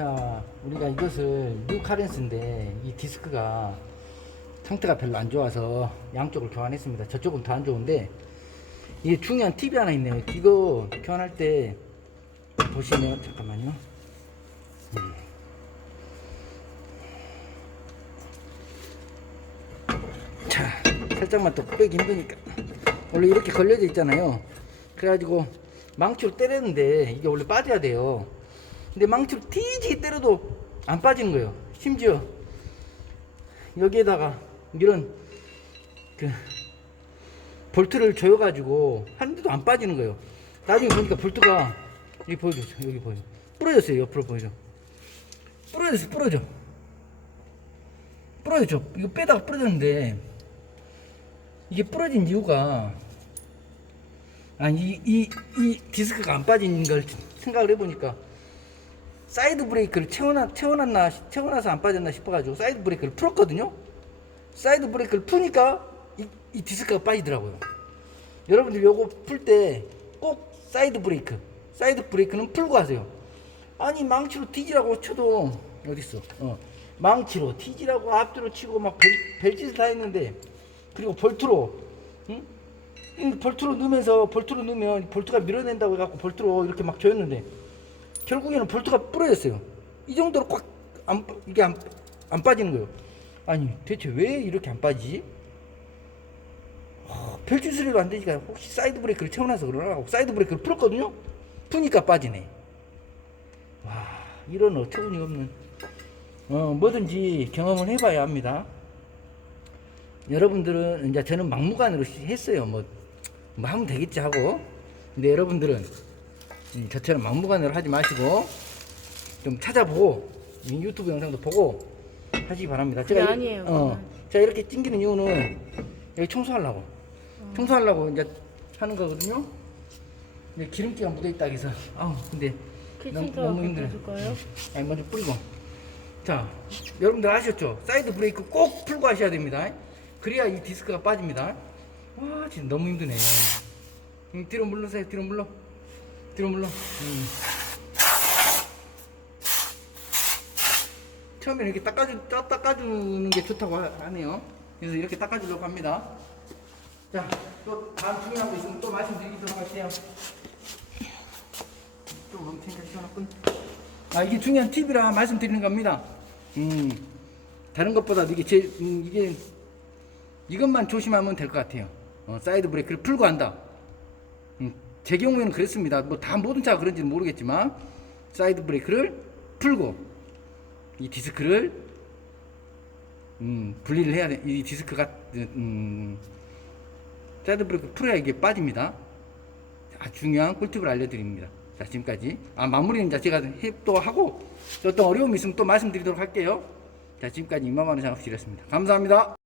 자, 우리가 이것을 뉴 카렌스인데 이 디스크가 상태가 별로 안 좋아서 양쪽을 교환했습니다. 저쪽은 더 안 좋은데 이게 중요한 팁이 하나 있네요. 이거 교환할 때 보시면 잠깐만요. 음. 자, 살짝만 더 빼기 힘드니까 원래 이렇게 걸려져 있잖아요. 그래가지고 망치로 때렸는데 이게 원래 빠져야 돼요. 근데 망치로 티지게 때려도 안 빠지는 거예요. 심지어 여기에다가 이런 그 볼트를 조여가지고 하는데도 안 빠지는 거예요. 나중에 보니까 볼트가 여기 보여줘, 여기 보여줘. 부러졌어요. 옆으로 보여줘. 부러졌어, 부러져. 부러졌죠. 이거 빼다가 부러졌는데 이게 부러진 이유가 아니 이, 이, 이 디스크가 안 빠진 걸 생각을 해보니까 사이드 브레이크를 채워놨, 채워놨나 채워놔서 안 빠졌나 싶어가지고 사이드 브레이크를 풀었거든요 사이드 브레이크를 푸니까 이, 이 디스크가 빠지더라고요 여러분들 요거 풀 때 꼭 사이드 브레이크 사이드 브레이크는 풀고 하세요 아니 망치로 티지라고 쳐도 어딨어 어. 망치로 티지라고 앞뒤로 치고 막 벨, 벨짓을 다 했는데 그리고 볼트로 응? 이 볼트로 넣으면서 볼트로 넣으면 볼트가 밀어낸다고 해갖고 볼트로 이렇게 막 조였는데 결국에는 볼트가 부러졌어요. 이 정도로 꽉 안, 이게 안, 안 빠지는 거예요. 아니 대체 왜 이렇게 안 빠지지? 어, 벨트스리로 안 되니까 혹시 사이드 브레이크를 채워놔서 그러나 하고 사이드 브레이크를 풀었거든요. 푸니까 빠지네. 와 이런 어처구니 없는 어, 뭐든지 경험을 해봐야 합니다. 여러분들은 이제 저는 막무가내로 시- 했어요. 뭐, 뭐 하면 되겠지 하고. 근데 여러분들은 음, 저처럼 막무가내로 하지 마시고 좀 찾아보고 이 유튜브 영상도 보고 하시기 바랍니다. 그게 아니에요, 어. 제가 이렇게 찡기는 이유는 여기 청소하려고 청소하려고 이제 하는 거거든요. 근데 기름기가 묻어 있다 해서 아우 근데 너무, 너무 힘들어. 줄 거예요? 아니 먼저 뿌리고 자 여러분들 아셨죠 사이드 브레이크 꼭 풀고 하셔야 됩니다 그래야 이 디스크가 빠집니다 와 진짜 너무 힘드네 음, 뒤로 물러세요 뒤로 물러 뒤로 물러 음. 처음에 이렇게 닦아주, 닦- 닦아주는 게 좋다고 하- 하네요 그래서 이렇게 닦아주려고 합니다 자 또 다음 중요한 거 있으면 또 말씀드리도록 할게요 좀 너무 챙겨주셔놨군. 아 이게 중요한 팁이라 말씀드리는 겁니다. 음 다른 것보다 이게 제 음, 이게 이것만 조심하면 될 것 같아요. 어, 사이드 브레이크를 풀고 한다. 음, 제 경우에는 그랬습니다. 뭐 다 모든 차가 그런지는 모르겠지만 사이드 브레이크를 풀고 이 디스크를 음, 분리를 해야 돼. 이 디스크가 음, 사이드 브레이크 풀어야 이게 빠집니다. 아, 중요한 꿀팁을 알려드립니다. 자, 지금까지. 아, 마무리는 이제 제가 해- 또 하고, 또 어떤 어려움이 있으면 또 말씀드리도록 할게요. 자, 지금까지 이만만의 작업실이었습니다. 감사합니다.